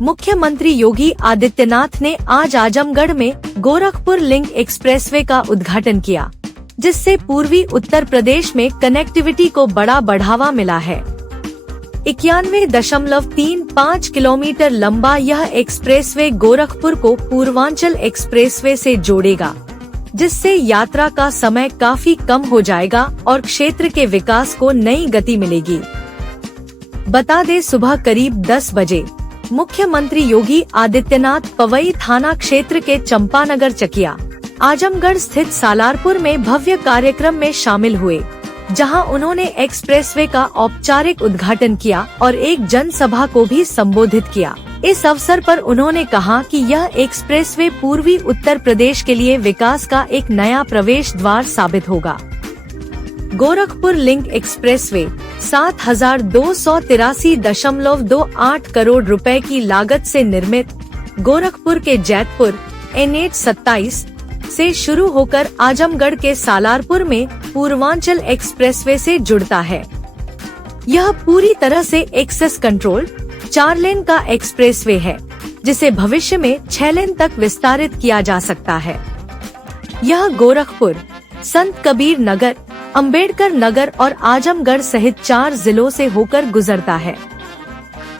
मुख्यमंत्री योगी आदित्यनाथ ने आज आजमगढ़ में गोरखपुर लिंक एक्सप्रेसवे का उद्घाटन किया, जिससे पूर्वी उत्तर प्रदेश में कनेक्टिविटी को बड़ा बढ़ावा मिला है। 91.35 किलोमीटर लंबा यह एक्सप्रेसवे गोरखपुर को पूर्वांचल एक्सप्रेसवे से जोड़ेगा, जिससे यात्रा का समय काफी कम हो जाएगा और क्षेत्र के विकास को नई गति मिलेगी। बता दें, सुबह करीब 10 बजे मुख्यमंत्री योगी आदित्यनाथ पवई थाना क्षेत्र के चंपानगर चकिया आजमगढ़ स्थित सालारपुर में भव्य कार्यक्रम में शामिल हुए, जहां उन्होंने एक्सप्रेसवे का औपचारिक उद्घाटन किया और एक जनसभा को भी संबोधित किया। इस अवसर पर उन्होंने कहा कि यह एक्सप्रेसवे पूर्वी उत्तर प्रदेश के लिए विकास का एक नया प्रवेश द्वार साबित होगा। गोरखपुर लिंक एक्सप्रेसवे 7,283.28 करोड़ रुपए की लागत से निर्मित गोरखपुर के जैतपुर NH 27 से शुरू होकर आजमगढ़ के सालारपुर में पूर्वांचल एक्सप्रेसवे से जुड़ता है। यह पूरी तरह से एक्सेस कंट्रोल 4 लेन का एक्सप्रेसवे है, जिसे भविष्य में 6 लेन तक विस्तारित किया जा सकता है। यह गोरखपुर, संत कबीर नगर, अंबेडकर नगर और आजमगढ़ सहित 4 जिलों से होकर गुजरता है।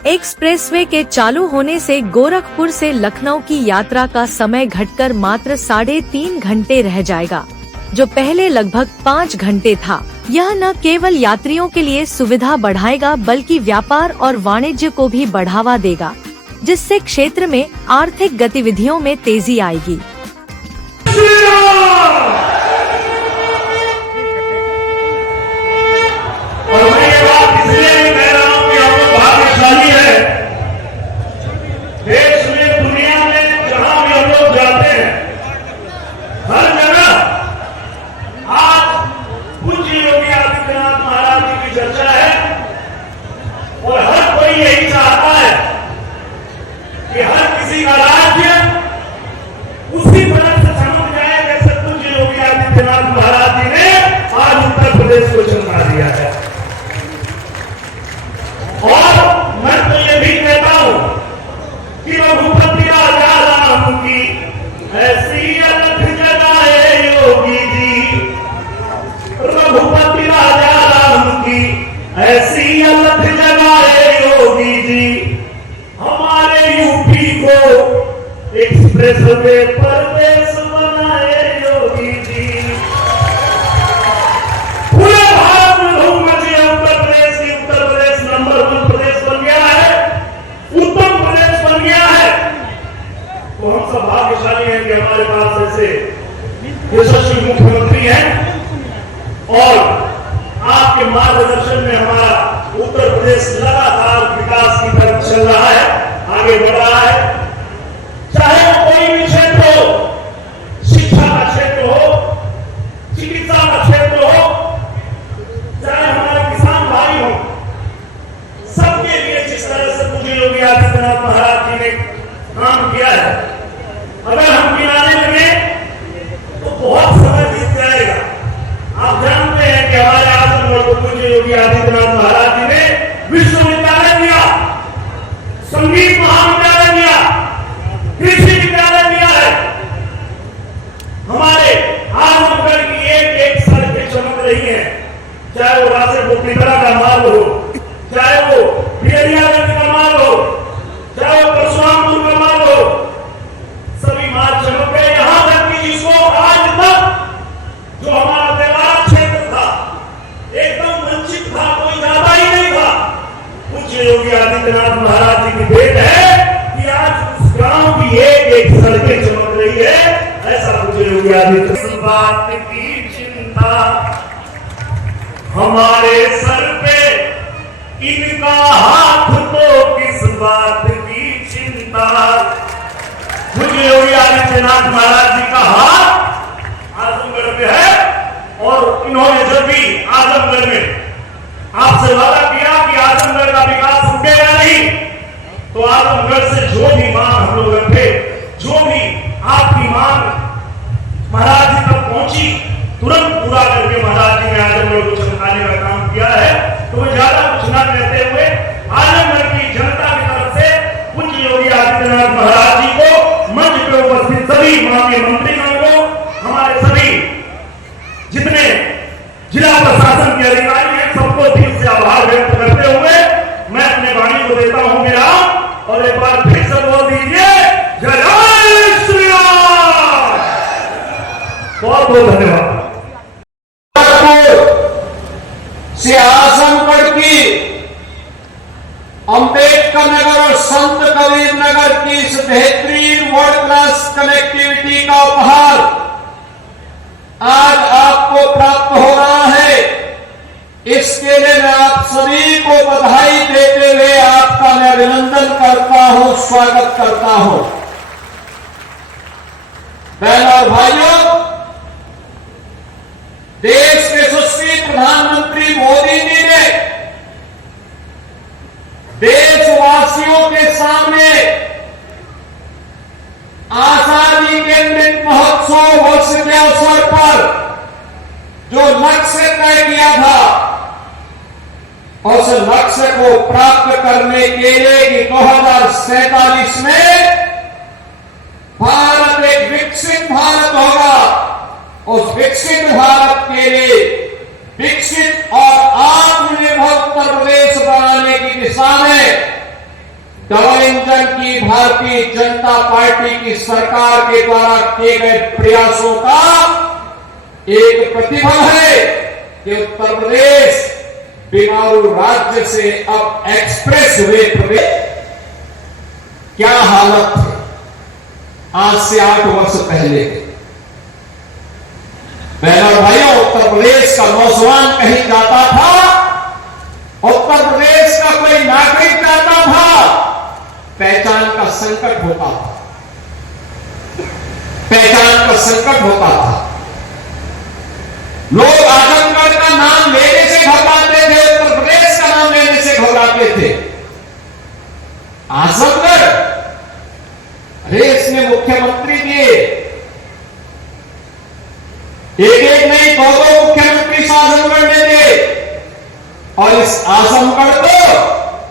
एक्सप्रेसवे के चालू होने से गोरखपुर से लखनऊ की यात्रा का समय घटकर मात्र 3.5 घंटे रह जाएगा, जो पहले लगभग 5 घंटे था। यह न केवल यात्रियों के लिए सुविधा बढ़ाएगा बल्कि व्यापार और वाणिज्य को भी बढ़ावा देगा, जिससे क्षेत्र में आर्थिक गतिविधियों में तेजी आएगी। देश में, दुनिया में जहां भी हम लोग जाते हैं, हर जगह आज पूज्य योगी आदित्यनाथ महाराज जी की चर्चा है और हर कोई यही चाहता है कि हर किसी का राज्य उसी तरह से चमक जाए जैसे पूज्य योगी आदित्यनाथ महाराज जी ने आज उत्तर प्रदेश को चमका दिया है। और मैं तो ये भी कहता हूं कि रघुपति राजा राम की ऐसी अलख जगाए योगी जी, रघुपति राजा राम की ऐसी अलख जगाए योगी जी, हमारे यूपी को एक्सप्रेसवे परदेश बनाए योगी जी। पूरे भारत में धूम मची है उत्तर प्रदेश की। उत्तर प्रदेश नंबर 1 प्रदेश बन गया है, उत्तम प्रदेश बन गया है। तो हम सब भाग्यशाली हैं कि हमारे पास ऐसे यशस्वी मुख्यमंत्री हैं और आपके मार्गदर्शन में हमारा उत्तर प्रदेश लगातार विकास की तरफ चल रहा है, आगे बढ़ रहा है। चाहे वो कोई भी क्षेत्र हो, शिक्षा का क्षेत्र हो, चिकित्सा का क्षेत्र हो, चाहे हमारे किसान भाई हो, सबके लिए जिस तरह से पूज्य योगी आदित्यनाथ महाराज जी ने काम किया है, अगर हम गिनाने लगे तो बहुत समय बीत जाएगा। आप जानते हैं कि हमारे आजमगढ़ को पूज्य योगी आदित्यनाथ महाराज जी ने विश्वविद्यालय दिया, संगीत महाविद्यालय दिया, कृषि विद्यालय दिया है। हमारे आजमगढ़ की एक सड़कें चमक रही है, चाहे वो रासेपुर पिपरा का मार्ग हो, चाहे वो भिड़ियागंज का मार्ग हो, चाहे वो परशुरामपुर का मार्ग हो, सभी मार्ग चमक गए। यहां तक कि जिसको आज तक जो हमारा देवारा क्षेत्र था, एकदम वंचित था, कोई ज्यादा ही नहीं था, पूज्य योगी आदित्यनाथ महाराज जी की भेंट है कि आज उस गांव की एक सड़कें चमक रही है। ऐसा पूज्य योगी आदित्यनाथ बात की चिंता हमारे सर पे, इनका हाथ तो किस बात की चिंता। पूज्य योगी आदित्यनाथ महाराज जी का हाथ आजमगढ़ में है और इन्होंने जब भी आजमगढ़ में आपसे वादा किया कि आजमगढ़ का विकास रुकेगा नहीं, तो आजमगढ़ से जो भी मांग हम लोग रखे, जो भी आपकी मांग महाराज जी तक पहुंची, तुरंत पूरा करके महाराज जी ने आजमगढ़ को चमकाने का काम किया है। तो मैं ज्यादा कुछ न कहते हुए आजमगढ़ की जनता की तरफ से पूज्य योगी जिला प्रशासन के अधिकारी हैं, सबको दिल से आभार व्यक्त करते हुए मैं अपने वाणी को देता हूं विराम। और एक बार फिर से बोल दीजिए जय जय श्री राम। बहुत बहुत धन्यवाद। से आजमगढ़ की अंबेडकर नगर और संत कबीर नगर की इस बेहतरीन वर्ल्ड क्लास कनेक्टिविटी का उपहार आज आपको प्राप्त हो रहा है। इसके लिए मैं आप सभी को बधाई देते हुए आपका मैं अभिनंदन करता हूं, स्वागत करता हूं। बहनों और भाइयों, देश के यशस्वी प्रधानमंत्री मोदी जी ने देशवासियों के सामने आजादी के अमृत महोत्सव वर्ष के अवसर पर जो लक्ष्य तय किया था, उस लक्ष्य को प्राप्त करने के लिए कि 2047 में भारत एक विकसित भारत होगा, उस विकसित भारत के लिए विकसित और आत्मनिर्भर उत्तर प्रदेश बनाने की दिशा में डबल इंजन की भारतीय जनता पार्टी की सरकार के द्वारा किए गए प्रयासों का एक प्रतिफल है कि उत्तर प्रदेश बेंगलुरु राज्य से अब एक्सप्रेस वे प्रदेश। क्या हालत है आज से 8 वर्ष पहले? बहनों और भाइयों, उत्तर प्रदेश का नौजवान कहीं जाता था, उत्तर प्रदेश का कोई नागरिक जाता था, पहचान का संकट होता था, पहचान का संकट होता था। लोग आजमगढ़ का नाम लेने से घबराते थे, उत्तर प्रदेश का नाम लेने से घबराते थे। आजमगढ़, अरे इसमें मुख्यमंत्री दिए, एक नहीं 2 मुख्यमंत्री आजमगढ़ ने दिए, और इस आजमगढ़ को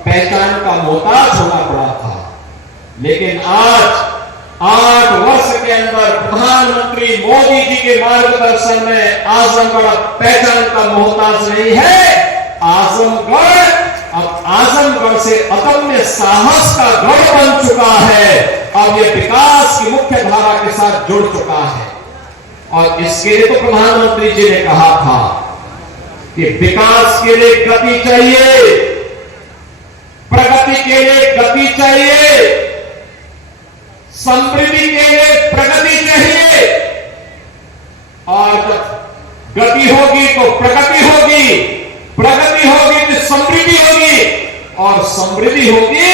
पहचान का मोहताज होना पड़ा था। लेकिन आज 8 वर्ष के अंदर प्रधानमंत्री मोदी जी के मार्गदर्शन में आजमगढ़ पहचान का मोहताज नहीं है। आजमगढ़ से अदम्य साहस का गढ़ बन चुका है। अब यह विकास की मुख्य धारा के साथ जुड़ चुका है। और इसके लिए तो प्रधानमंत्री जी ने कहा था कि विकास के लिए गति चाहिए, प्रगति के लिए गति चाहिए, समृद्धि के लिए प्रगति चाहिए। और जब गति होगी तो प्रगति होगी, प्रगति होगी तो समृद्धि होगी, और समृद्धि होगी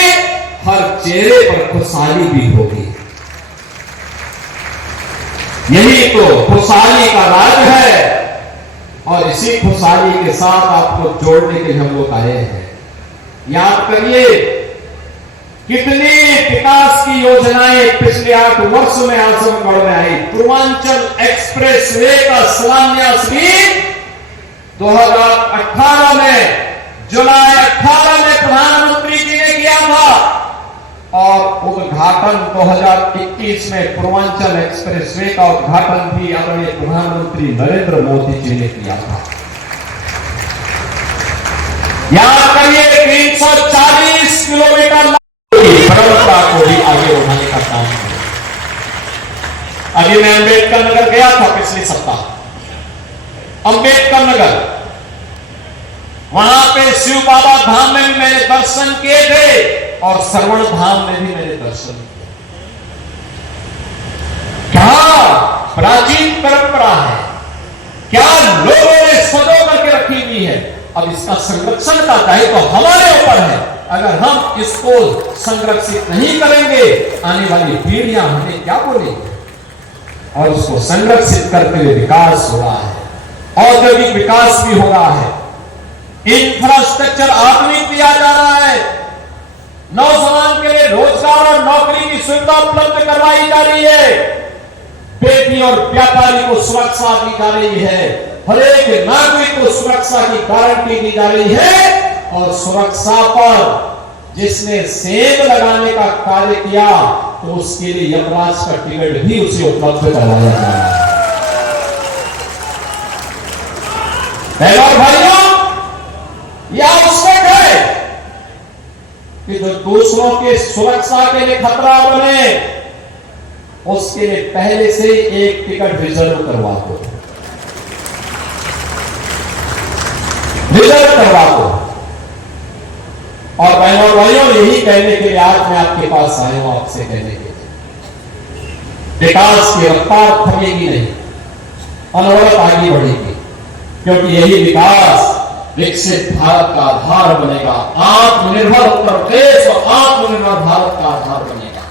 हर चेहरे पर खुशहाली भी होगी। यही तो खुशहाली का राज है। और इसी खुशहाली के साथ आपको जोड़ने के लिए हम लोग आए हैं। याद करिए कितनी विकास की योजनाएं पिछले 8 वर्ष में आजमगढ़ में आई। पूर्वांचल एक्सप्रेस वे का शिलान्यास भी 2018 में, जुलाई 18 में प्रधानमंत्री जी ने किया था, और उद्घाटन 2021 में पूर्वांचल एक्सप्रेस वे का उद्घाटन भी आदरणीय प्रधानमंत्री नरेंद्र मोदी जी ने किया था। याद करिए 340 किलोमीटर परंपरा को भी आगे बढ़ाने का काम किया। अभी मैं अंबेडकर नगर गया था पिछले सप्ताह। अंबेडकर नगर, वहां पे शिव बाबा धाम में भी मैंने दर्शन किए थे, और श्रवण धाम में भी मैंने दर्शन किए। क्या प्राचीन परंपरा है, क्या लोगों ने सजो करके रखी हुई है। अब इसका संरक्षण का दायित्व तो हमारे ऊपर है। अगर हम इसको संरक्षित नहीं करेंगे, आने वाली पीढ़ियां हमें क्या बोलेंगी। और उसको संरक्षित करते हुए विकास हो रहा है, औद्योगिक विकास भी हो रहा है, इंफ्रास्ट्रक्चर आधुनिक दिया जा रहा है, नौजवान के लिए रोजगार और नौकरी की सुविधा उपलब्ध करवाई जा रही है, बेटी और व्यापारी को सुरक्षा दी जा रही है, हर एक नागरिक को सुरक्षा की गारंटी दी जा रही है। और सुरक्षा पर जिसने सेब लगाने का कार्य किया, तो उसके लिए यमराज का टिकट भी उसे उपलब्ध करवाया जा रहा है। और भाइयों, यह आवश्यक है कि जो दूसरों की सुरक्षा के लिए खतरा बने, उसके लिए पहले से एक टिकट रिजर्व करवा दो, और बहनों भाइयों, यही कहने के लिए आज मैं आपके पास आया हूं, आपसे कहने के लिए विकास की रफ्तार थमेगी नहीं, अनवरत आगे बढ़ेगी, क्योंकि यही विकास विकसित भारत का आधार बनेगा। आत्मनिर्भर उत्तर प्रदेश और आत्मनिर्भर भारत का आधार बनेगा,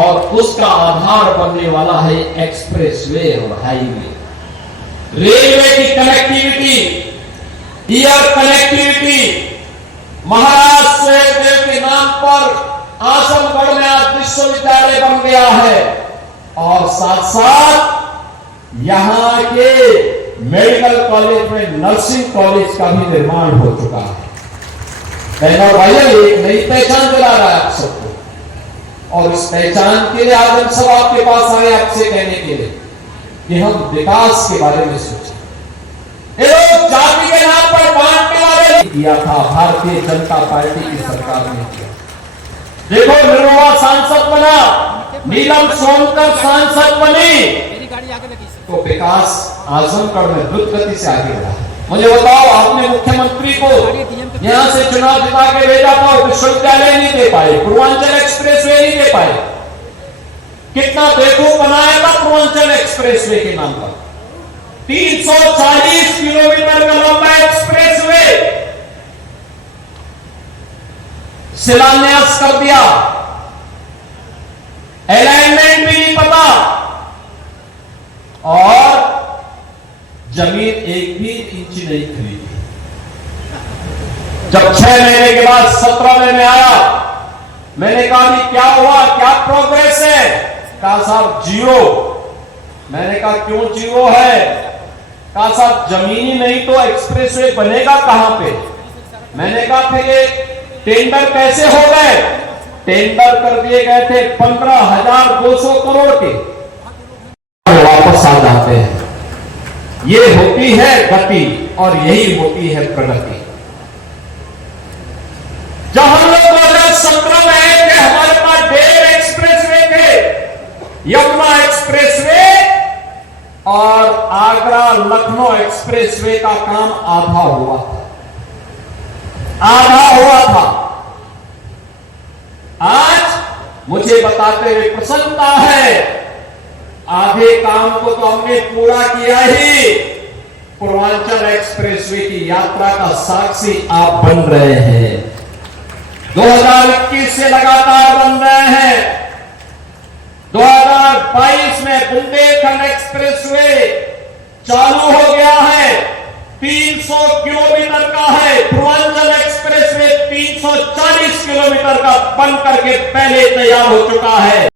और उसका आधार बनने वाला है एक्सप्रेसवे और हाईवे, रेलवे की कनेक्टिविटी, एयर कनेक्टिविटी। महाराज सुहेलदेव के नाम पर आजमगढ़ में आज विश्वविद्यालय बन गया है, और साथ साथ यहां के मेडिकल कॉलेज में नर्सिंग कॉलेज का भी निर्माण हो चुका है। बहनों भाइयों, एक नई पहचान दिला रहा है आप सबको, और इस पहचान के लिए आज हम सब आपके पास आए, आपसे कहने के लिए कि हम विकास के बारे में सोचें। ये लोग जाति के नाम पर बांटने वाले किया था, भारतीय जनता पार्टी की सरकार ने किया। देखो, निर्मला सांसद बना, नीलम सोनकर सांसद बनी, तो विकास आजमगढ़ में द्रुत गति से आगे बढ़ा। मुझे बताओ, आपने मुख्यमंत्री को यहां से चुनाव जिता के भेजा था, विश्वविद्यालय नहीं दे पाए, पूर्वांचल एक्सप्रेसवे नहीं दे पाए। कितना बेवकूफ बनाया था पूर्वांचल एक्सप्रेसवे के नाम पर। 340 किलोमीटर का लंबा एक्सप्रेसवे शिलान्यास कर दिया, अलाइनमेंट भी नहीं पता, और जमीन एक भी इंच नहीं खरीदी। जब 6 महीने के बाद 17 महीने आया, मैंने कहा कि क्या हुआ, क्या प्रोग्रेस है? कहा साहब जीरो। मैंने कहा क्यों जीरो है? कहा साहब जमीन ही नहीं तो एक्सप्रेसवे बनेगा कहां पे? मैंने कहा फिर ये टेंडर कैसे हो गए? टेंडर कर दिए गए थे 15,200 करोड़ के, वापस आ जाते हैं। ये होती है गति, और यही होती है प्रगति। जब हम लोग 2017 में आए थे, हमारे पास 1.5 एक्सप्रेसवे थे, यमुना एक्सप्रेसवे और आगरा लखनऊ एक्सप्रेसवे का काम आधा हुआ था। आज मुझे बताते हुए प्रसन्नता है, आधे काम को तो हमने पूरा किया ही। पूर्वांचल एक्सप्रेसवे की यात्रा का साक्षी आप बन रहे हैं। 2021 से लगातार बन रहे हैं। 2022 में बुंदेलखंड एक्सप्रेसवे चालू हो गया है, 300 किलोमीटर का है। पूर्वांचल एक्सप्रेसवे 340 किलोमीटर का बन करके पहले तैयार हो चुका है।